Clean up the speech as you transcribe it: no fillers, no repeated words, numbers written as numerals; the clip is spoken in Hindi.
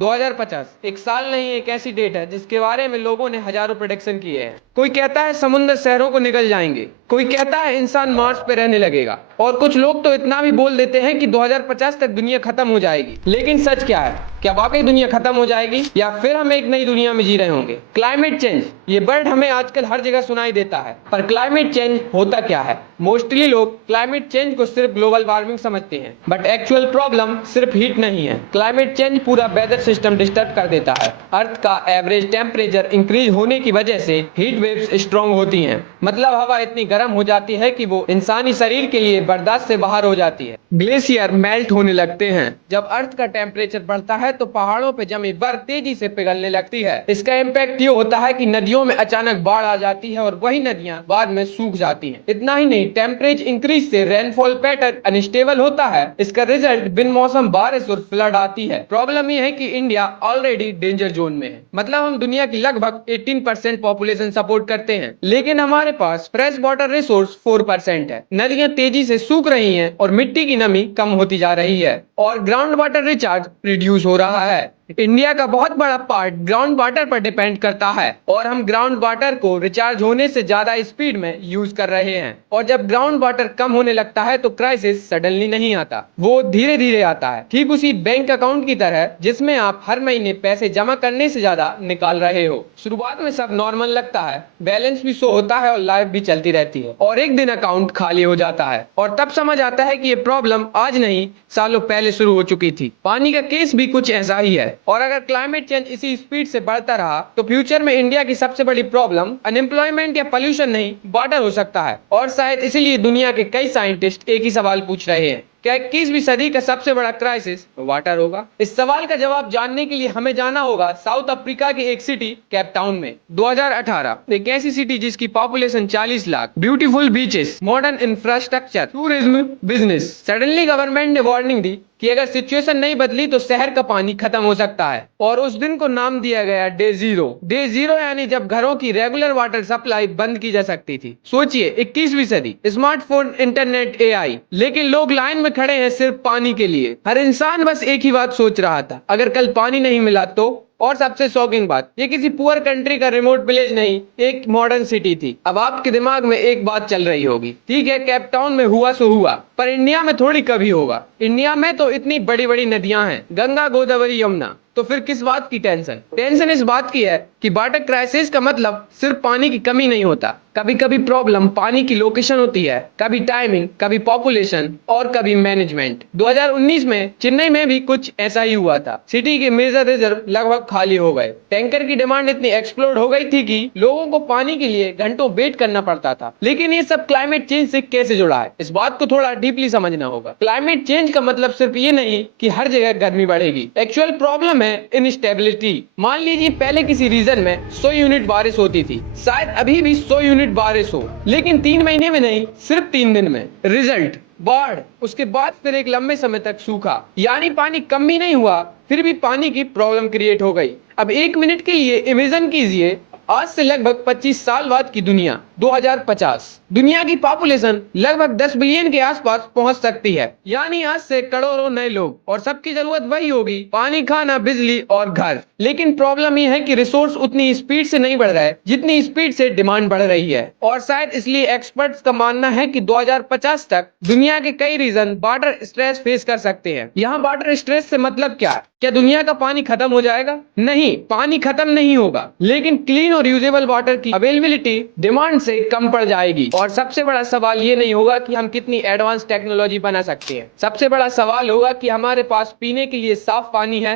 2050 एक साल नहीं, एक ऐसी डेट है जिसके बारे में लोगों ने हजारों प्रेडिक्शन किए हैं। कोई कहता है समुद्र शहरों को निगल जाएंगे, कोई कहता है इंसान मार्स पे रहने लगेगा, और कुछ लोग तो इतना भी बोल देते हैं कि 2050 तक दुनिया खत्म हो जाएगी। लेकिन सच क्या है? क्या वाकई दुनिया खत्म हो जाएगी या फिर हम एक नई दुनिया में जी रहे होंगे? क्लाइमेट चेंज, ये वर्ड हमें आजकल हर जगह सुनाई देता है, पर क्लाइमेट चेंज होता क्या है? मोस्टली लोग क्लाइमेट चेंज को सिर्फ ग्लोबल वार्मिंग समझते हैं, बट एक्चुअल प्रॉब्लम सिर्फ हीट नहीं है। क्लाइमेट चेंज पूरा वेदर सिस्टम डिस्टर्ब कर देता है। अर्थ का एवरेज टेम्परेचर इंक्रीज होने की वजह से हीट वेव्स स्ट्रॉन्ग होती हैं। मतलब हवा इतनी गर्म हो जाती है कि वो इंसानी शरीर के लिए बर्दाश्त से बाहर हो जाती है। ग्लेशियर मेल्ट होने लगते हैं। जब अर्थ का टेम्परेचर बढ़ता है तो पहाड़ों पे जमी बर्फ तेजी से पिघलने लगती है। इसका इम्पैक्ट ये होता है कि नदियों में अचानक बाढ़ आ जाती है और वही नदियां बाद में सूख जाती हैं। इतना ही नहीं, टेम्परेचर इंक्रीज से रेनफॉल पैटर्न अनस्टेबल होता है। इसका रिजल्ट बिन मौसम बारिश और फ्लड आती है। प्रॉब्लम ये है कि इंडिया ऑलरेडी डेंजर जोन में है। मतलब हम दुनिया की लगभग 18% पॉपुलेशन सपोर्ट करते हैं, लेकिन हमारे पास फ्रेश वाटर रिसोर्स 4% है। नदियां तेजी से सूख रही हैं और मिट्टी की नमी कम होती जा रही है और ग्राउंड वाटर रिचार्ज रिड्यूस हो रहा है। इंडिया का बहुत बड़ा पार्ट ग्राउंड वाटर पर डिपेंड करता है और हम ग्राउंड वाटर को रिचार्ज होने से ज्यादा स्पीड में यूज कर रहे हैं। और जब ग्राउंड वाटर कम होने लगता है तो क्राइसिस सडनली नहीं आता, वो धीरे धीरे आता है। ठीक उसी बैंक अकाउंट की तरह जिसमें आप हर महीने पैसे जमा करने से ज्यादा निकाल रहे हो। शुरुआत में सब नॉर्मल लगता है, बैलेंस भी शो होता है और लाइफ भी चलती रहती है, और एक दिन अकाउंट खाली हो जाता है और तब समझ आता है कि ये प्रॉब्लम आज नहीं, सालों पहले शुरू हो चुकी थी। पानी का केस भी कुछ ऐसा ही है, और अगर क्लाइमेट चेंज इसी स्पीड से बढ़ता रहा तो फ्यूचर में इंडिया की सबसे बड़ी प्रॉब्लम अनएम्प्लॉयमेंट या पोल्यूशन नहीं, वाटर हो सकता है। और शायद इसीलिए दुनिया के कई साइंटिस्ट एक ही सवाल पूछ रहे हैं, क्या 21वीं सदी का सबसे बड़ा क्राइसिस वाटर होगा? इस सवाल का जवाब जानने के लिए हमें जाना होगा साउथ अफ्रीका की एक सिटी केप टाउन में। 2018 एक ऐसी सिटी जिसकी population 40 lakh, beautiful beaches, modern infrastructure, tourism, business. Suddenly government ने वार्निंग दी कि अगर सिचुएशन नहीं बदली तो शहर का पानी खत्म हो सकता है, और उस दिन को नाम दिया गया डे जीरो। डे जीरो यानी जब घरों की रेगुलर वाटर सप्लाई बंद की जा सकती थी। सोचिए, 21वीं सदी, स्मार्टफोन, इंटरनेट, एआई, लेकिन लोग लाइन में खड़े हैं सिर्फ पानी के लिए। हर इंसान बस एक ही बात सोच रहा था, अगर कल पानी नहीं मिला तो। और सबसे शॉकिंग बात, ये किसी पुअर कंट्री का रिमोट विलेज नहीं, एक मॉडर्न सिटी थी। अब आपके दिमाग में एक बात चल रही होगी, ठीक है केप टाउन में हुआ सो हुआ, पर इंडिया में थोड़ी कभी होगा। इंडिया में तो इतनी बड़ी बड़ी नदियां हैं, गंगा, गोदावरी, यमुना, तो फिर किस बात की टेंशन? टेंशन इस बात की है कि वाटर क्राइसिस का मतलब सिर्फ पानी की कमी नहीं होता। कभी कभी प्रॉब्लम पानी की लोकेशन होती है, कभी टाइमिंग, कभी पॉपुलेशन, और कभी मैनेजमेंट। 2019 में चेन्नई में भी कुछ ऐसा ही हुआ था। सिटी के मेजर रिजर्व लगभग खाली हो गए। टैंकर की डिमांड इतनी एक्सप्लोड हो गई थी कि लोगों को पानी के लिए घंटों वेट करना पड़ता था। लेकिन ये सब क्लाइमेट चेंज से कैसे जुड़ा है, इस बात को थोड़ा डीपली समझना होगा। क्लाइमेट चेंज का मतलब सिर्फ ये नहीं कि हर जगह गर्मी बढ़ेगी। एक्चुअल प्रॉब्लम है इनस्टेबिलिटी। मान लीजिए पहले किसी रीजन में 100 यूनिट बारिश होती थी, शायद अभी भी 100 यूनिट बारिश हो, लेकिन 3 महीने में नहीं, सिर्फ 3 दिन में। रिजल्ट बाढ़, उसके बाद फिर एक लंबे समय तक सूखा। यानी पानी कम भी नहीं हुआ, फिर भी पानी की प्रॉब्लम क्रिएट हो गई। अब एक मिनट के लिए इमेजिन कीजिए, आज से लगभग 25 साल बाद की दुनिया, 2050। दुनिया की पॉपुलेशन लगभग 10 बिलियन के आसपास पहुंच सकती है। यानी आज से करोड़ों नए लोग, और सबकी जरूरत वही होगी, पानी, खाना, बिजली और घर। लेकिन प्रॉब्लम यह है कि रिसोर्स उतनी स्पीड से नहीं बढ़ रहा है जितनी स्पीड से डिमांड बढ़ रही है। और शायद इसलिए एक्सपर्ट्स का मानना है कि 2050 तक दुनिया के कई रीजन वाटर स्ट्रेस फेस कर सकते हैं। यहाँ वाटर स्ट्रेस से मतलब क्या? क्या दुनिया का पानी खत्म हो जाएगा? नहीं, पानी खत्म नहीं होगा, लेकिन क्लीन और यूजेबल वाटर की अवेलेबिलिटी डिमांड से कम पड़ जाएगी। और सबसे बड़ा सवाल ये नहीं होगा कि हम कितनी एडवांस टेक्नोलॉजी बना सकते हैं, सबसे बड़ा सवाल होगा कि हमारे पास पीने के लिए साफ पानी है।